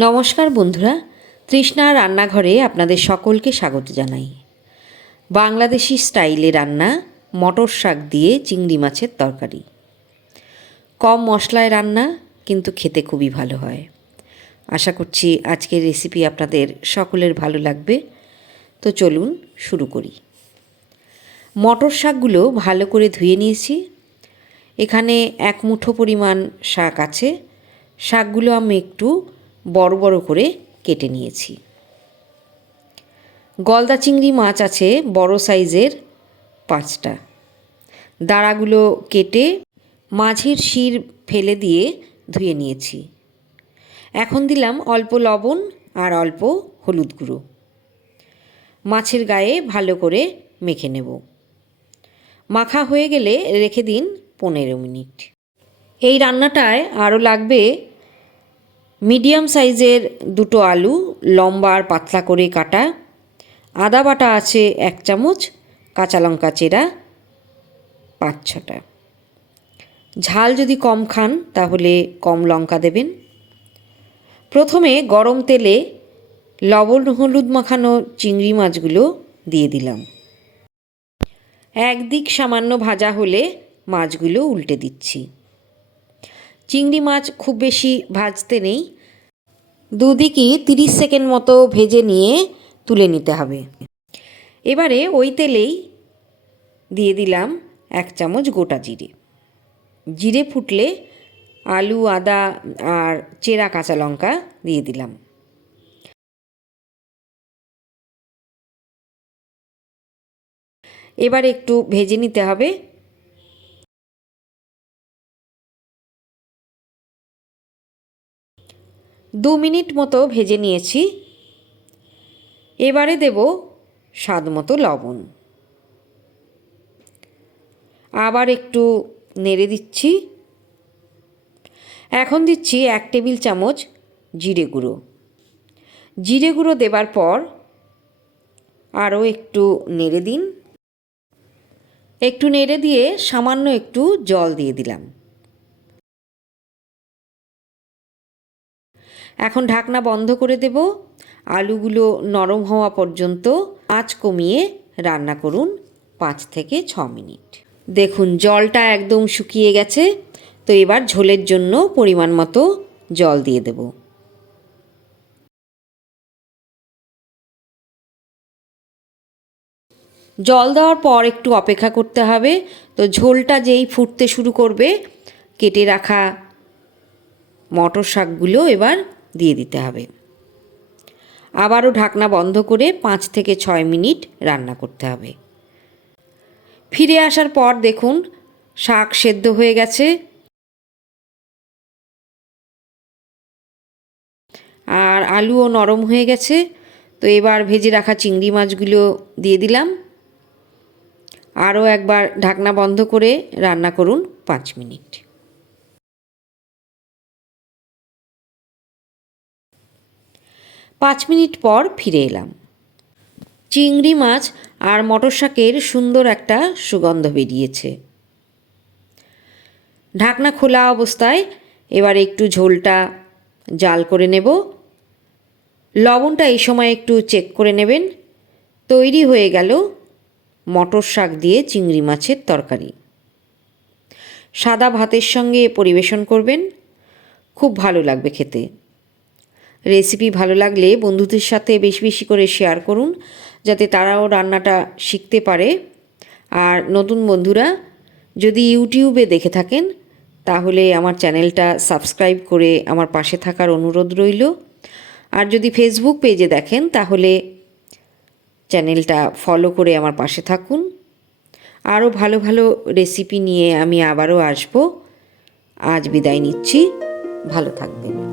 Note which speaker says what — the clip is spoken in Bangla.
Speaker 1: নমস্কার বন্ধুরা, তৃষ্ণা রান্নাঘরে আপনাদের সকলকে স্বাগত জানাই। বাংলাদেশি স্টাইলে রান্না, মটর শাক দিয়ে চিংড়ি মাছের তরকারি। কম মশলায় রান্না, কিন্তু খেতে খুবই ভালো হয়। আশা করছি আজকের রেসিপি আপনাদের সকলের ভালো লাগবে। তো চলুন শুরু করি। মটর শাকগুলো ভালো করে ধুয়ে নিয়েছি। এখানে এক মুঠো পরিমাণ শাক আছে। শাকগুলো আমি একটু বড় বড় করে কেটে নিয়েছি। গলদা চিংড়ি মাছ আছে বড় সাইজের পাঁচটা। দাঁড়াগুলো কেটে মাঝের শির ফেলে দিয়ে ধুয়ে নিয়েছি। এখন দিলাম অল্প লবণ আর অল্প হলুদ গুঁড়ো। মাছের গায়ে ভালো করে মেখে নেব। মাখা হয়ে গেলে রেখে দিন পনেরো মিনিট। এই রান্নাটায় আরও লাগবে মিডিয়াম সাইজের দুটো আলু, লম্বা আর পাতলা করে কাটা। আদা বাটা আছে এক চামচ, কাঁচা লঙ্কা চেরা পাঁচ ছটা। ঝাল যদি কম খান, তাহলে কম লঙ্কা দেবেন। প্রথমে গরম তেলে লবণ, হলুদ মাখানো চিংড়ি মাছগুলো দিয়ে দিলাম। একদিক সামান্য ভাজা হলে মাছগুলো উল্টে দিচ্ছি। চিংড়ি মাছ খুব বেশি ভাজতে নেই। দুদিকই তিরিশ সেকেন্ড মতো ভেজে নিয়ে তুলে নিতে হবে। এবারে ওই তেলেই দিয়ে দিলাম এক চামচ গোটা জিরে। জিরে ফুটলে আলু, আদা আর চেরা কাঁচা লঙ্কা দিয়ে দিলাম। এবার একটু ভেজে নিতে হবে। দু মিনিট মতো ভেজে নিয়েছি। এবারে দেব স্বাদ মতো লবণ। আবার একটু নেড়ে দিচ্ছি। এখন দিচ্ছি এক টেবিল চামচ জিরে গুঁড়ো। জিরে গুঁড়ো দেবার পর আরও একটু নেড়ে দিন। একটু নেড়ে দিয়ে সামান্য একটু জল দিয়ে দিলাম। এখন ঢাকনা বন্ধ করে দেব। আলুগুলো নরম হওয়া পর্যন্ত আঁচ কমিয়ে রান্না করুন পাঁচ থেকে ছ মিনিট। দেখুন, জলটা একদম শুকিয়ে গেছে। তো এবার ঝোলের জন্য পরিমাণ মতো জল দিয়ে দেব। জল দেওয়ার পর একটু অপেক্ষা করতে হবে। তো ঝোলটা যেই ফুটতে শুরু করবে, কেটে রাখা মটর শাকগুলো এবার দিয়ে দিতে হবে। আবারও ঢাকনা বন্ধ করে পাঁচ থেকে ছয় মিনিট রান্না করতে হবে। ফিরে আসার পর দেখুন, শাক সেদ্ধ হয়ে গেছে। আর আলুও নরম হয়ে গেছে। তো এবার ভেজে রাখা চিংড়ি মাছগুলো দিয়ে দিলাম। আরও একবার ঢাকনা বন্ধ করে রান্না করুন পাঁচ মিনিট। পাঁচ মিনিট পর ফিরে এলাম। চিংড়ি মাছ আর মটর শাকের সুন্দর একটা সুগন্ধ বেরিয়েছে। ঢাকনা খোলা অবস্থায় এবার একটু ঝোলটা জাল করে নেব। লবণটা এই সময় একটু চেক করে নেবেন। তৈরি হয়ে গেল মটর শাক দিয়ে চিংড়ি মাছের তরকারি। সাদা ভাতের সঙ্গে পরিবেশন করবেন। খুব ভালো লাগবে খেতে। রেসিপি ভালো লাগলে বন্ধুদের সাথে বেশি বেশি করে শেয়ার করুন, যাতে তারাও রান্নাটা শিখতে পারে। আর নতুন বন্ধুরা, যদি ইউটিউবে দেখে থাকেন, তাহলে আমার চ্যানেলটা সাবস্ক্রাইব করে আমার পাশে থাকার অনুরোধ রইল। আর যদি ফেসবুক পেজে দেখেন, তাহলে চ্যানেলটা ফলো করে আমার পাশে থাকুন। আরও ভালো ভালো রেসিপি নিয়ে আমি আবারও আসব। আজ বিদায় নিচ্ছি। ভালো থাকবেন।